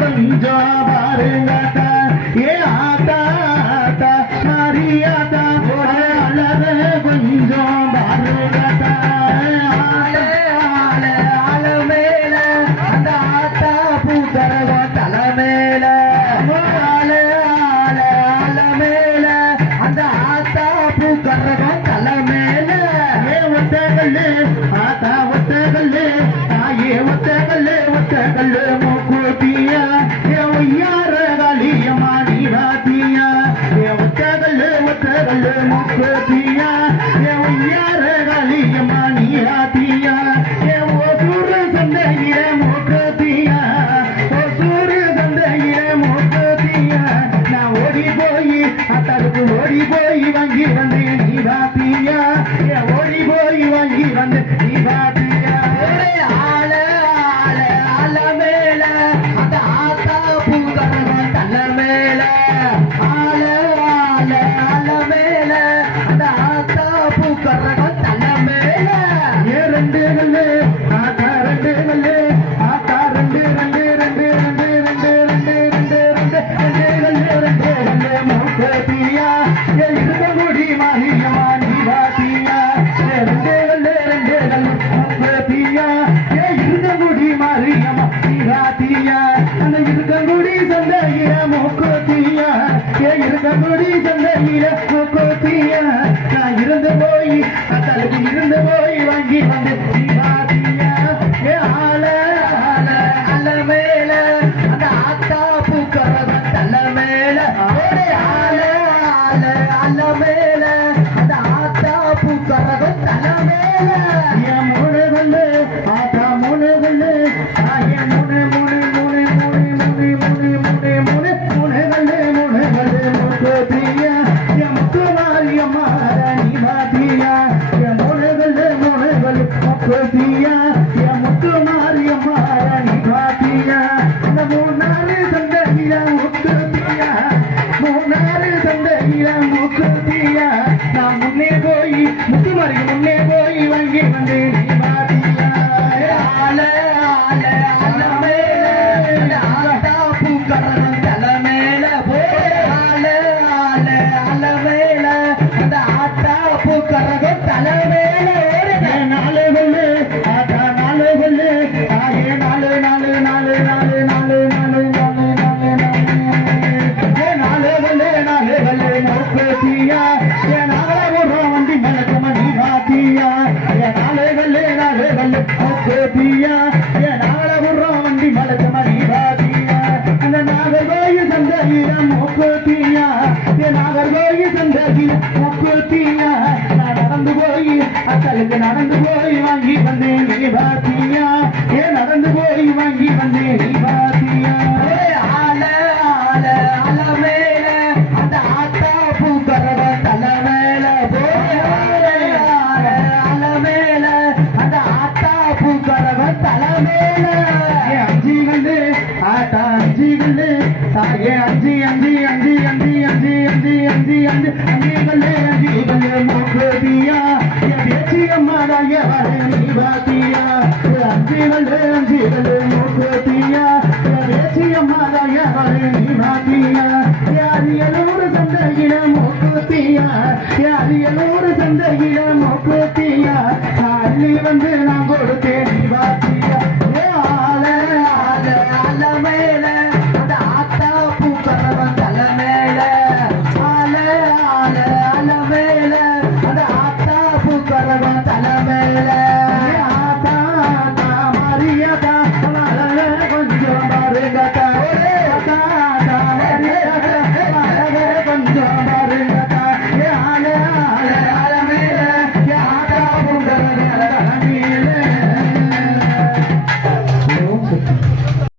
கொஞ்சம் பாருங்கத்தா ஏ ஆத்தா ஆத்தா மாரியாத்தா அழக கொஞ்சம் பாருங்கத்தா ஆள மேல அந்த ஆத்தா பூக்கரகம் தலை மேல ஆள மேல அந்த ஆத்தா பூக்கரகம் தலை மேல ஏ ஒத்தகல்லு ஆத்தா ஒத்தகல்லு தாயே ஒத்தகல்லு ஒத்தகல்லு மூக்குத்தியா ஏ ஒய்யார காளியம்மா நீராத்தியா ஏ ஒத்தகல்லு மூக்குத்தியா ஏ ஒய்யார காளியம்மா நீராத்தியா ஏ ஓசூரு சந்தையில மூக்குத்தியா ஓசூரு சந்தையில மூக்குத்தியா நான் ஓடி போய் அத்தருக்கு ஓடி போய் வாங்கி வந்து நீராத்தியா ஏ ஓடி போய் வாங்கி வந்து நீராத்தியா ஆள மேல அந்த ஆத்தா பூங்கரகம் தலை மேல ஆள மேல அந்த ஆத்தா பூக்கரகம் தலை மேல ஏ ரெண்டு கல்லு ஆத்தா ரெண்டு கல்லு ஆத்தா ரெண்டு மூக்கத்தியா ஏ இருந்த முடி மாரியம்மா நீராத்தியா ஏ ரெண்டு கல்லு மூக்கத்தியா ஏ இருந்த முடி மாரியம்மா நீராத்தியா அந்த இருக்கங்குடி சந்தையில மூக்கத்தியா ஏ இருக்கங்குடி சந்தையில மூக்கத்தியா நான் இருந்து போய் அத்தலுக்கு இருந்து போய் வாங்கி வந்து நீராத்தியா ஏ ஆள மேல அந்த ஆத்தா பூக்கரகம் தலை மேல ஆள மேல அந்த ஆத்தா பூக்கரகம் தலை மேல என் மூணு கல்லு ஆத்தா மூணு கல்லு என் மூணு கல்லு முக்கத்தியா என் முத்து மாரியம்மா நீ மாத்தியா என் மூணு கல்லு முக்கத்தியா என் முத்து மாரியம்மா நீ மாத்தியா அந்த 3 நாள் சந்தையில முக்கத்தியா 3 நாள் சந்தையில முக்கத்தியா நான் முன்னே போய் முத்து மாரிக்கு முன்னே போய் வாங்கி வந்து நீ மாத்தியா ஆள மேல ஆத்தா பூக்கரகம் தலை மேல ஆள மேல அந்த ஆத்தா பூக்கரகம் தலை மேல நாலு கொல்லு ஆத்தா நாலு கொல்லு ஆயே நாலு மூக்கத்தியா ஏ நாகலபுரம் வண்டி மலக்கம நீராத்தியா ஏ நாலு கொல்லு மூக்கத்தியா ஏ நாகலபுரம் வண்டி மலக்கம நீராத்தியா அந்த நாகர்கோயில் சந்தையில மூக்கத்தியா ஏ நாகர்கோயில் சந்தையில மூக்கத்தியா நான் நடந்து போய் அத்தலுக்கு நடந்து போய் வாங்கி வந்து நீராத்தியா ஏ நடந்து போய் வாங்கி வந்து நீராத்தியா ஆள மேல அந்த ஆத்தா பூக்கரகம் தலை மேல ஆள மேல அந்த ஆத்தா பூக்கரகம் தலை மேல ஏ அஞ்சி கல்லு ஆத்தா அஞ்சி கல்லு தாயே அஞ்சி கல்லு மூக்கத்தியா ஏ பேச்சியம்மா தாயே நீ பாத்தியா அஞ்சி கல்லு மூக்கத்தியா